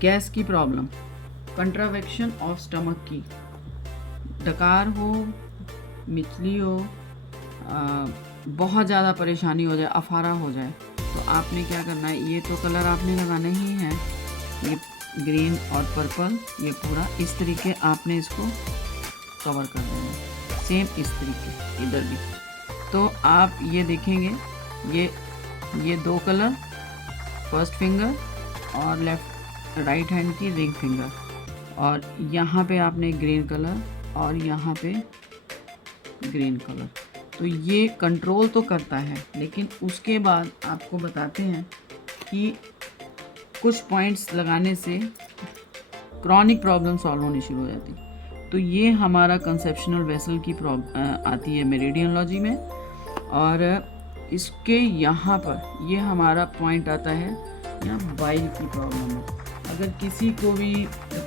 Gas की problem, कंट्रावेक्शन of stomach की, डकार हो, मिचली हो, बहुत ज़्यादा परेशानी हो जाए, अफारा हो जाए, तो आपने क्या करना है, ये तो कलर आपने लगाने ही है, ये ग्रीन और पर्पल, ये पूरा इस तरीके आपने इसको कवर कर देना है, सेम इस तरीके इधर भी। तो आप ये देखेंगे, ये दो कलर, फर्स्ट फिंगर और लेफ्ट राइट हैंड की रिंग फिंगर, और यहाँ पे आपने ग्रीन कलर और यहाँ पे ग्रीन कलर। तो ये कंट्रोल तो करता है, लेकिन उसके बाद आपको बताते हैं कि कुछ पॉइंट्स लगाने से क्रॉनिक प्रॉब्लम सॉल्व होनी शुरू हो जाती। तो ये हमारा कंसेप्शनल वेसल की आती है मेरिडियनलॉजी में, और इसके यहाँ पर ये हमारा पॉइंट आता है, यहाँ बाइल की प्रॉब्लम है। अगर किसी को भी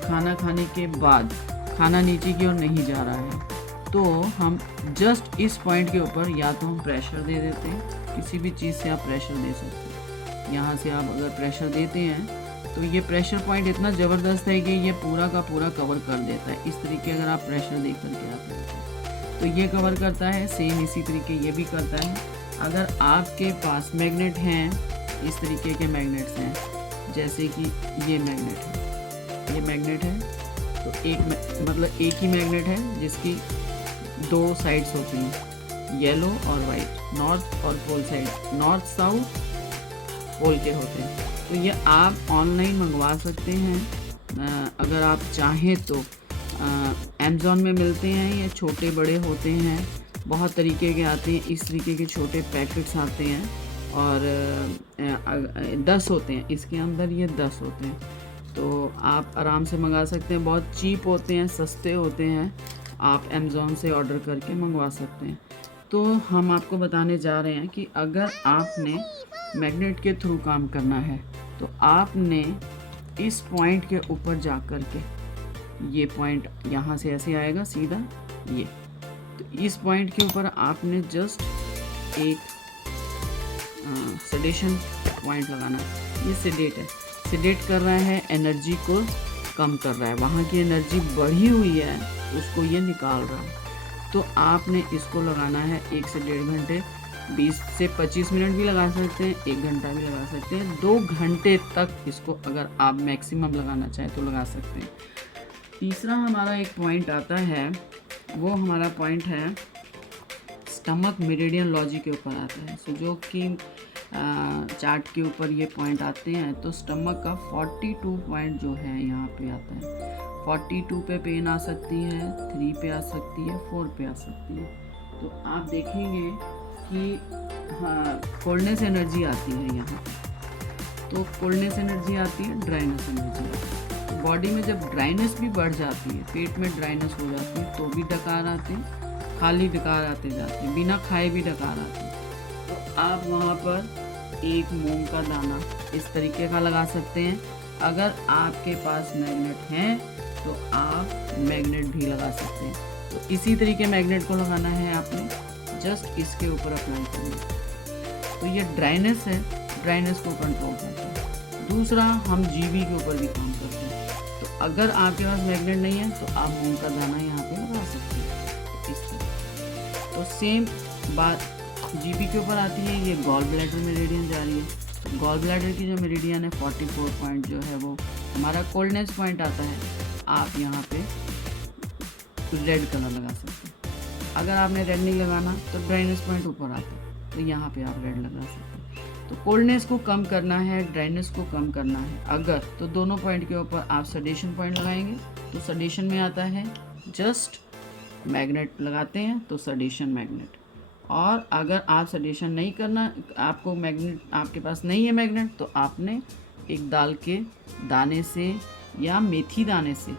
खाना खाने के बाद खाना नीचे की ओर नहीं जा रहा है, तो हम जस्ट इस पॉइंट के ऊपर या तो हम प्रेशर दे देते हैं, किसी भी चीज़ से आप प्रेशर दे सकते हैं। यहाँ से आप अगर प्रेशर देते हैं तो ये प्रेशर पॉइंट इतना ज़बरदस्त है कि ये पूरा का पूरा कवर कर देता है। इस तरीके अगर आप प्रेशर दे करके आते हैं तो ये कवर करता है, सेम इसी तरीके ये भी करता है। अगर आपके पास मैग्नेट हैं, इस तरीके के मैग्नेट्स हैं, जैसे कि ये मैग्नेट है, ये मैग्नेट है, तो मतलब एक ही मैग्नेट है जिसकी दो साइड्स होती हैं, येलो और वाइट, नॉर्थ और pole side, north south pole के होते हैं। तो ये आप ऑनलाइन मंगवा सकते हैं अगर आप चाहें तो। अमेज़ॉन में मिलते हैं, ये छोटे बड़े होते हैं, बहुत तरीके के आते हैं, इस तरीके के छोटे पैकेट्स आते हैं, और 10 होते हैं इसके अंदर, ये 10 होते हैं। तो आप आराम से मंगा सकते हैं, बहुत चीप होते हैं, सस्ते होते हैं, आप अमेज़ॉन से ऑर्डर करके मंगवा सकते हैं। तो हम आपको बताने जा रहे हैं कि अगर आपने मैग्नेट के थ्रू काम करना है तो आपने इस पॉइंट के ऊपर जा कर के, ये पॉइंट यहाँ से ऐसे आएगा सीधा, ये तो इस पॉइंट के ऊपर आपने जस्ट एक सेडेशन पॉइंट लगाना है। ये सेडेट है, सेडेट कर रहा है, एनर्जी को कम कर रहा है, वहाँ की एनर्जी बढ़ी हुई है उसको ये निकाल रहा है। तो आपने इसको लगाना है 1 से 1.5 घंटे, 20 से 25 मिनट भी लगा सकते हैं, 1 घंटा भी लगा सकते हैं, 2 घंटे तक इसको अगर आप मैक्सिमम लगाना चाहें तो लगा सकते हैं। तीसरा हमारा एक पॉइंट आता है, वो हमारा पॉइंट है स्टमक मेरिडियनलॉजी के ऊपर आता है। सो जो कि चार्ट के ऊपर ये पॉइंट आते हैं, तो स्टमक का 42 पॉइंट जो है यहाँ पे आता है। 42 पे पेन आ सकती है, 3 पे आ सकती है, 4 पे आ सकती है। तो आप देखेंगे कि हाँ, कोल्डनेस एनर्जी आती है यहाँ, तो कोल्डनेस एनर्जी आती है, ड्राइनेस एनर्जी आती है। तो बॉडी में जब ड्राइनेस भी बढ़ जाती है, पेट में ड्राइनेस हो जाती है, तो भी डकार आते हैं, खाली डकार आते जाते हैं, बिना खाए भी डकार आते हैं। तो आप वहाँ पर एक मूंग का दाना इस तरीके का लगा सकते हैं। अगर आपके पास मैग्नेट हैं तो आप मैग्नेट भी लगा सकते हैं। तो इसी तरीके मैग्नेट को लगाना है आपने, जस्ट इसके ऊपर अप्लाई करना। तो ये ड्राइनेस है, ड्राइनेस को कंट्रोल करता है। दूसरा, हम जीबी के ऊपर भी काम करते हैं। तो अगर आपके पास मैग्नेट नहीं है तो आप मूंग का दाना यहाँ पे लगा सकते हैं, इस तरह। तो सेम बात जीबी के ऊपर आती है, ये गॉल ब्लैडर मेरिडियन जा रही है। गॉल ब्लैडर की जो मेरिडियन है 44 पॉइंट जो है वो हमारा कोल्डनेस पॉइंट आता है। आप यहाँ पे रेड कलर लगा सकते हैं। अगर आपने रेड नहीं लगाना तो ड्राइनेस पॉइंट ऊपर आता है, तो यहाँ पे आप रेड लगा सकते हैं। तो कोल्डनेस को कम करना है, ड्राइनेस को कम करना है अगर, तो दोनों पॉइंट के ऊपर आप सडेशन पॉइंट लगाएंगे। तो सडेशन में आता है जस्ट मैग्नेट लगाते हैं तो सडेशन मैग्नेट। और अगर आप सडेशन नहीं करना, आपको मैग्नेट आपके पास नहीं है मैग्नेट, तो आपने एक दाल के दाने से या मेथी दाने से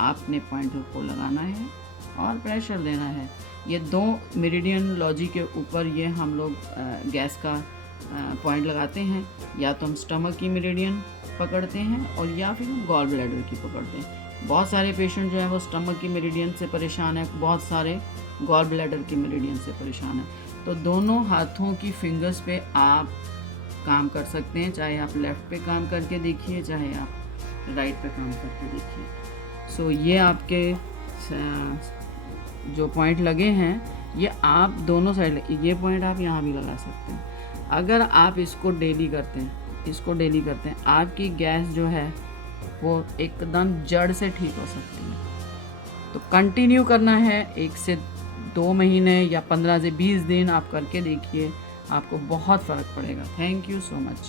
आपने पॉइंट को लगाना है और प्रेशर देना है। ये 2 मेरिडियनलॉजी के ऊपर ये हम लोग गैस का पॉइंट लगाते हैं। या तो हम स्टमक की मेरिडियन पकड़ते हैं और या फिर गॉल ब्लैडर की पकड़ते हैं। बहुत सारे पेशेंट जो हैं वो स्टमक की मेरिडियन से परेशान है, बहुत सारे गॉल ब्लैडर की मेरिडियन से परेशान है। तो दोनों हाथों की फिंगर्स पे आप काम कर सकते हैं, चाहे आप लेफ़्ट पे काम करके देखिए, चाहे आप राइट पे काम करके देखिए। सो ये आपके जो पॉइंट लगे हैं, ये आप दोनों साइड, ये पॉइंट आप यहाँ भी लगा सकते हैं। अगर आप इसको डेली करते हैं, आपकी गैस जो है वो एकदम जड़ से ठीक हो सकती है। तो कंटिन्यू करना है, 1 से 2 महीने या 15 से 20 दिन आप करके देखिए, आपको बहुत फ़र्क पड़ेगा। Thank you so much.